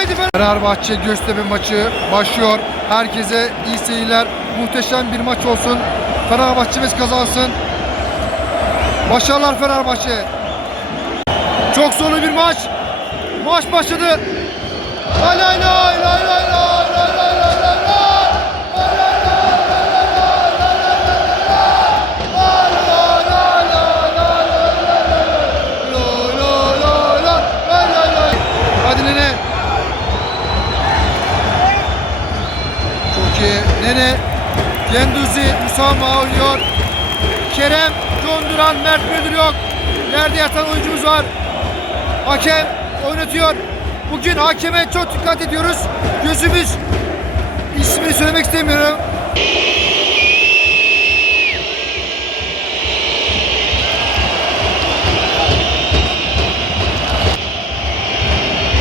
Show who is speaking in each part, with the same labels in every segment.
Speaker 1: haydi Fenerbahçe. Fenerbahçe Göztepe maçı başlıyor. Herkese iyi seyirler. Muhteşem bir maç olsun. Fenerbahçe'miz kazansın. Başarılar Fenerbahçe. Çok zorlu bir maç. Maç başladı. Lay lay lay lay Nene. Genduzi Musama oynuyor. Kerem, John Duran, Mert Müldür yok. Yerde yatan oyuncumuz var. Hakem oynatıyor. Bugün hakeme çok dikkat ediyoruz. Gözümüz ismini söylemek istemiyorum.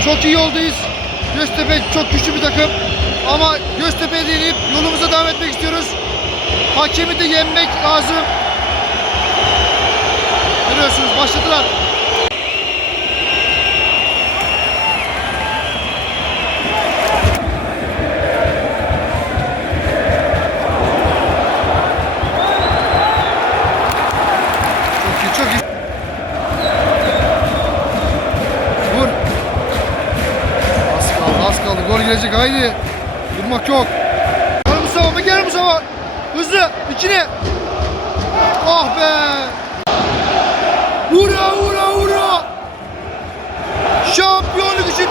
Speaker 1: Çok iyi yoldayız. Göztepe çok güçlü bir takım ama Göztepe'ye değinip yolumuza devam etmek istiyoruz. Hakemi de yenmek lazım. Görüyorsunuz başladılar. gelecek haydi. Durmak yok. Gel Mustafa, mı gel Mustafa. Hızlı, içine. Ah be. Vura, vura, vura. Şampiyonluk için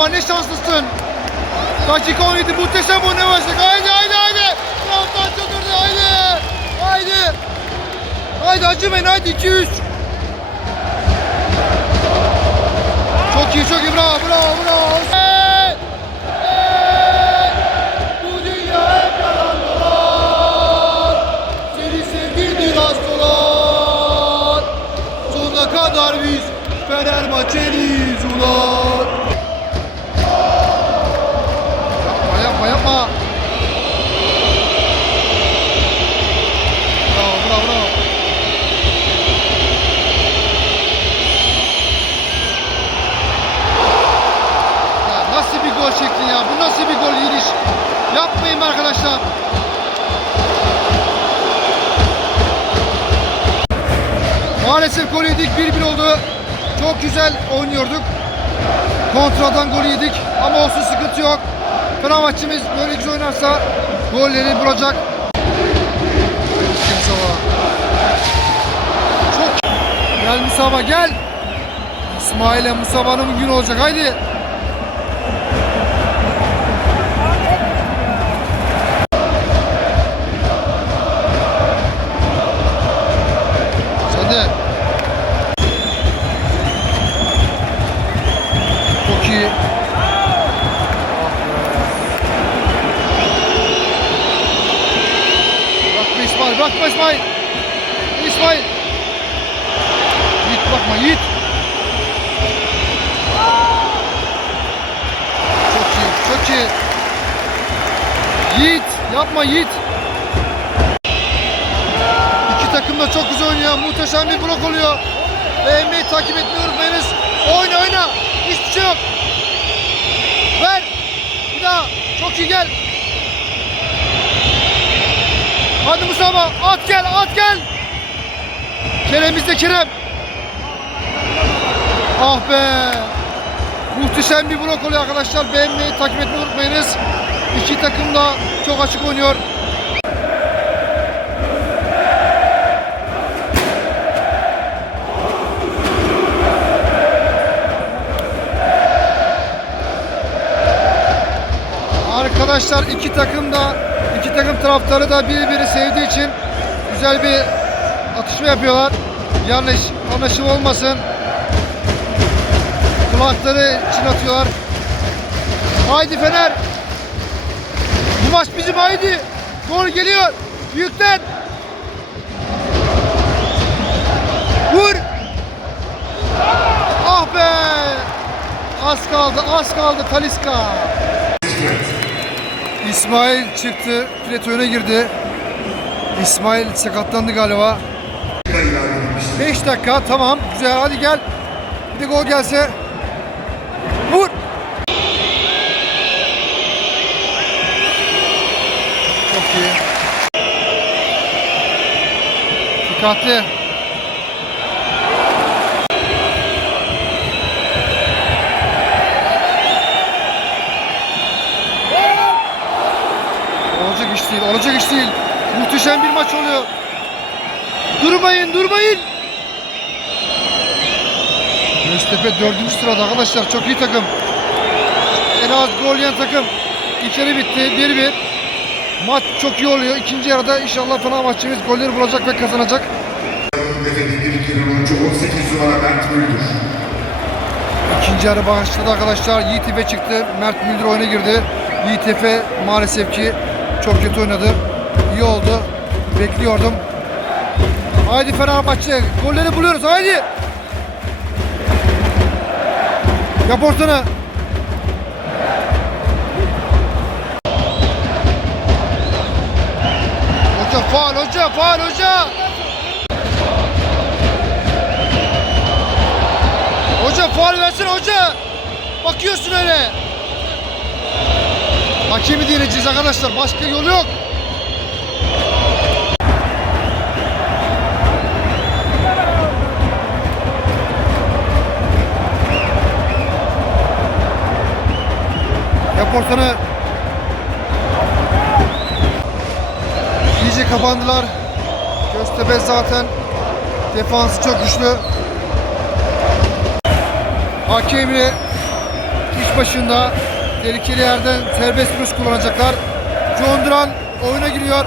Speaker 1: Mustafa ne şanslısın. Dakika 17 muhteşem bu ne başlık? Haydi haydi haydi. Taraftar çıldırdı haydi. Haydi. Haydi acımayın haydi 2-3 Çok iyi çok iyi. Bravo bravo bravo. Hey! Hey! Bu dünya hep yalan dolan Seni sevdirdi hastalar. Sonuna kadar biz Fenerbahçeliyiz ulan Yapmayın arkadaşlar. Maalesef gol yedik. 1-1 oldu. Çok güzel oynuyorduk. Kontradan gol yedik. Ama olsun sıkıntı yok. Fenerbahçe'miz böyle güzel oynarsa golleri vuracak. Çok Gel Musaba gel. İsmail'e Musaba'nın bugün olacak. Haydi. Bırakma İsmail. İsmail. Yiğit bakma Yiğit. Çok iyi, çok iyi. Yiğit, yapma Yiğit. İki takım da çok güzel oynuyor. Muhteşem bir blok oluyor. Beğenmeyi takip etmeyi unutmayınız. Oyna oyna. Hiçbir şey yok. Ver. Bir daha. Çok iyi gel. Hadi Mustafa. At gel at gel. Kerem bizde Kerem. Ah be. Muhteşem bir blok oluyor arkadaşlar. Beğenmeyi takip etmeyi unutmayınız. İki takım da çok açık oynuyor. Arkadaşlar iki takım da takım taraftarı da birbirini sevdiği için güzel bir atışma yapıyorlar. Yanlış anlaşım olmasın. Kulakları çınlatıyorlar. Haydi Fener. Bu maç bizim haydi. Gol geliyor. Yüklen. Vur. Ah be. Az kaldı, az kaldı Taliska. İsmail çıktı. Fred öne girdi. İsmail sakatlandı galiba. 5 dakika tamam. Güzel hadi gel. Bir de gol gelse. Vur. Çok iyi. Dikkatli. Olacak değil, olacak iş değil. Muhteşem bir maç oluyor. Durmayın, durmayın. Göztepe dördüncü sırada arkadaşlar. Çok iyi takım. En az gol yiyen takım. Yarı bitti. 1-1. Maç çok iyi oluyor. İkinci yarıda inşallah Fenerbahçe'miz golleri bulacak ve kazanacak.
Speaker 2: Efendim bir kere oyuncu 18 numara Mert Müldür.
Speaker 1: İkinci yarı başladı arkadaşlar. Yiğit Efe çıktı. Mert Müldür oyuna girdi. Yiğit Efe maalesef ki çok kötü oynadı. İyi oldu. Bekliyordum. Haydi Fenerbahçe. Golleri buluyoruz. Haydi. Yap ortanı. Hoca faal hoca faal hoca. Hoca faal versene hoca. Bakıyorsun öyle. Hakemi dinleyeceğiz arkadaşlar. Başka yolu yok. Yap ortanı. İyice kapandılar. Göztepe zaten defansı çok güçlü. Hakemi iş başında tehlikeli yerden serbest vuruş kullanacaklar. John Duran oyuna giriyor.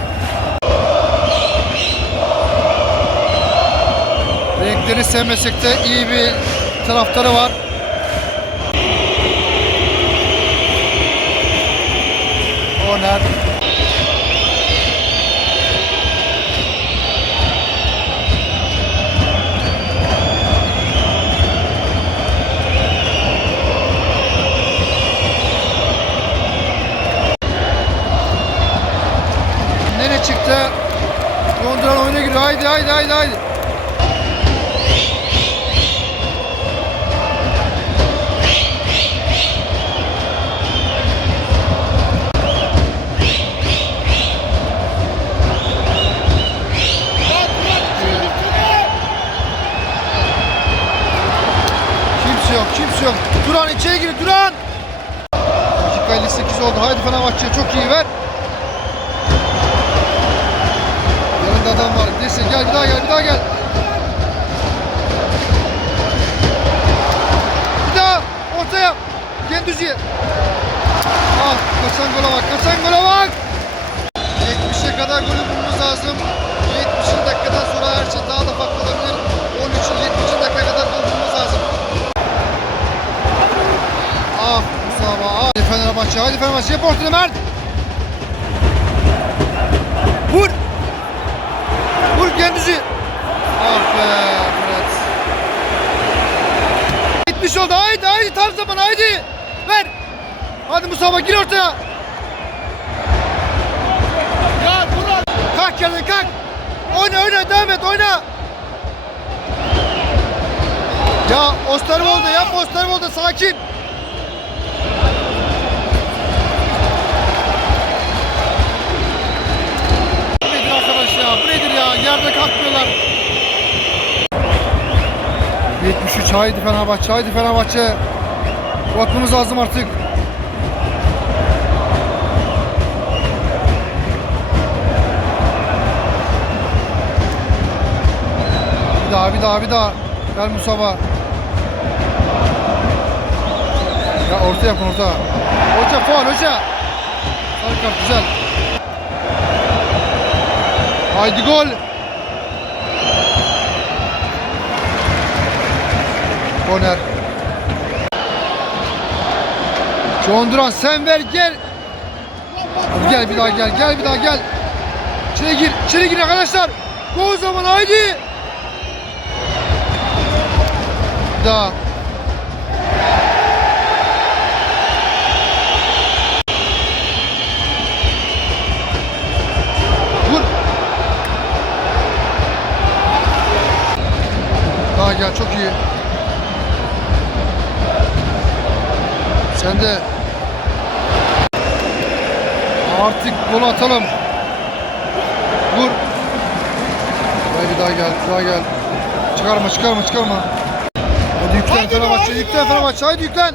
Speaker 1: Renkleri sevmesek de iyi bir taraftarı var. Oner. Duran içeri gir Duran. Dakika 58 oldu. Haydi Fenerbahçe çok iyi ver. Yanında adam var. Neyse gel bir daha gel bir daha gel. Bir daha ortaya. Gendüzi'ye. Ah kaçan gola bak kaçan gola bak. 70'e kadar golü bulmamız lazım. 70. dakikadan sonra her şey daha da farklı olabilir. Onun için 70. dakika kadar gol bulmamız lazım. Ah. Hadi Fenerbahçe hadi Fenerbahçe yap ortaya Mert. Vur. Vur Gendüzi. Ah be Murat. 70 oldu haydi haydi tam zaman haydi. Ver. Hadi Mustafa gir ortaya. Ya Murat. Kalk yerden kalk. Oyna oyna devam et oyna. Ya Osterwolde yapma Osterwolde sakin. Yerde kalkmıyorlar. 73 haydi Fenerbahçe haydi Fenerbahçe. Bakmamız lazım artık. Bir daha bir daha bir daha. Gel Musaba. Ya orta yapın orta. Hoca faul hoca. Sarı kart güzel. Haydi gol. Korner. John Duran sen ver gel. Gel bir daha gel gel bir daha gel. İçeri gir içeri gir arkadaşlar. Gol zaman haydi. Bir daha. Daha gel çok iyi. Sen de artık gol atalım. Vur. Bir daha gel, daha gel. Çıkarma, çıkarma, çıkarma. Hadi yüklen Fenerbahçe, yüklen Fenerbahçe, haydi yüklen.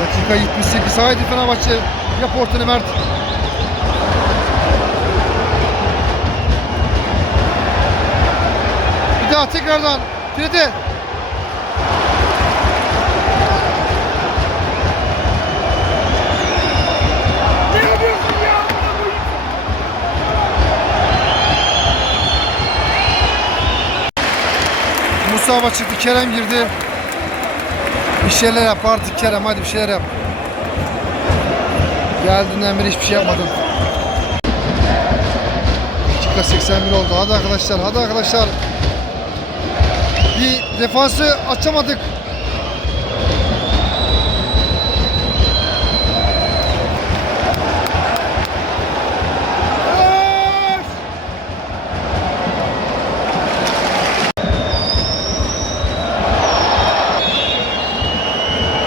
Speaker 1: Dakika 78, haydi Fenerbahçe. Yap ortanı Mert. Bir daha tekrardan. Frede. Mustafa çıktı, Kerem girdi. Bir şeyler yap artık Kerem, hadi bir şeyler yap. Geldiğinden beri hiçbir şey yapmadın. Dakika 81 oldu. Hadi arkadaşlar, hadi arkadaşlar. Bir defansı açamadık.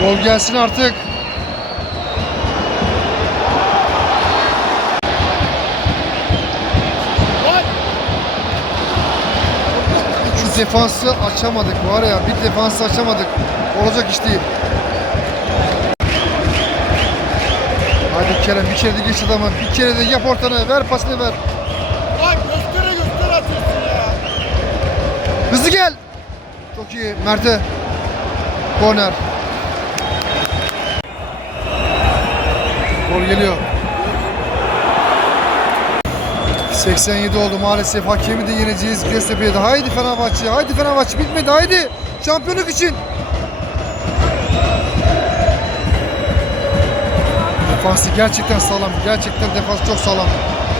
Speaker 1: Gol gelsin artık. Defansı açamadık var ya bir defansı açamadık. Olacak iş değil. Hadi Kerem bir kere de geç adamı. Bir kere de yap ortanı ver pasını ver.
Speaker 3: Lan göstere göstere atıyorsun ya.
Speaker 1: Hızlı gel. Çok iyi Mert'e. Korner. Gol geliyor. 87 oldu maalesef. Hakemi de yeneceğiz. Göztepe'ye de. Haydi Fenerbahçe. Haydi Fenerbahçe. Bitmedi. Haydi. Şampiyonluk için. Defansı gerçekten sağlam. Gerçekten defans çok sağlam.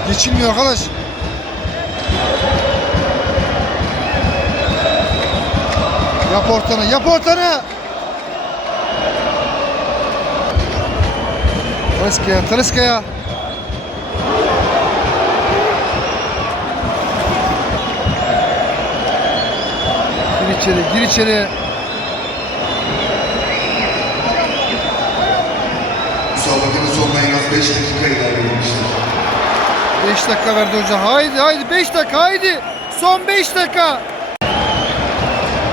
Speaker 1: Geçilmiyor arkadaş. Yap ortanı. Yap ortanı. Taliskaya. Taliskaya. İçeri, gir içeri.
Speaker 2: Mustafa Haftanın sonuna en az 5 dakika ilerlemiştir.
Speaker 1: 5 dakika verdi hoca. Haydi haydi 5 dakika haydi. Son 5 dakika.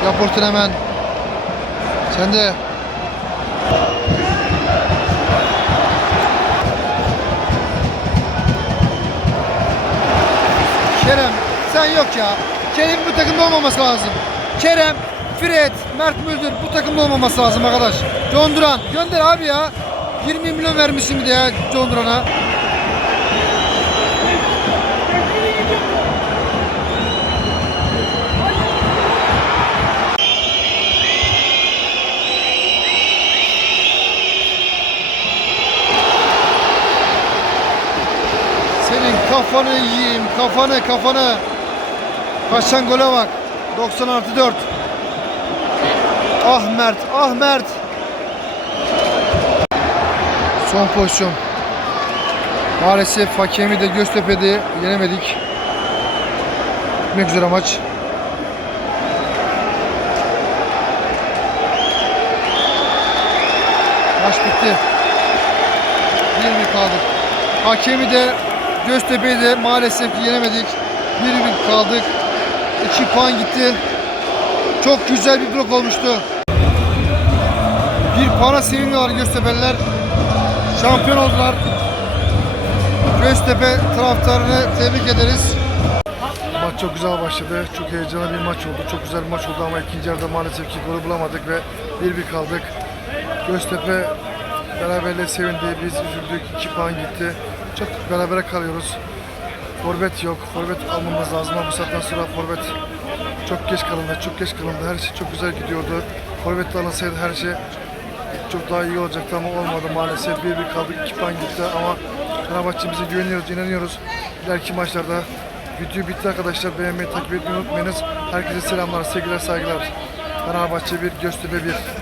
Speaker 1: Yap ortaya hemen. Sen de. Kerem sen yok ya. Kerem bu takımda olmaması lazım. Kerem, Fred, Mert Müldür bu takımda olmaması lazım arkadaş. John Duran gönder abi ya. 20 milyon vermişsin bir de ya John Duran'a. Senin kafanı yiyeyim, kafanı kafanı. Kaçan gole bak. 90 artı 4. Ah Mert, ah Mert. Son pozisyon. Maalesef hakemi de Göztepe'de yenemedik. Bitmek üzere maç. Maç bitti. Bir bir kaldık. Hakemi de Göztepe'yi de maalesef yenemedik. Bir bir kaldık. 2 puan gitti. Çok güzel bir blok olmuştu. Bir puana seviniyorlar Göztepe'liler. Şampiyon oldular. Göztepe taraftarını tebrik ederiz. Maç çok güzel başladı. Çok heyecanlı bir maç oldu. Çok güzel bir maç oldu ama ikinci yarıda maalesef ki golü bulamadık ve bir bir kaldık. Göztepe beraberliğe sevindi. Biz üzüldük. 2 puan gitti. Çok berabere kalıyoruz. Forvet yok. Forvet almamız lazım ama bu saatten sonra forvet çok geç kalındı. Çok geç kalındı. Her şey çok güzel gidiyordu. Forvet alınsaydı her şey çok daha iyi olacaktı ama olmadı maalesef. Bir bir kaldık. 2 puan gitti ama Fenerbahçe'mize güveniyoruz, inanıyoruz. İleriki maçlarda video bitti arkadaşlar. Beğenmeyi, takip etmeyi unutmayınız. Herkese selamlar, sevgiler, saygılar. Fenerbahçe 1, Göztepe 1.